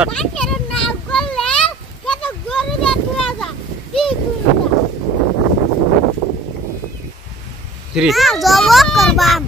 start কাকের না করলে কত গরু যা তুই যা কি করব 3 জবাব করবাম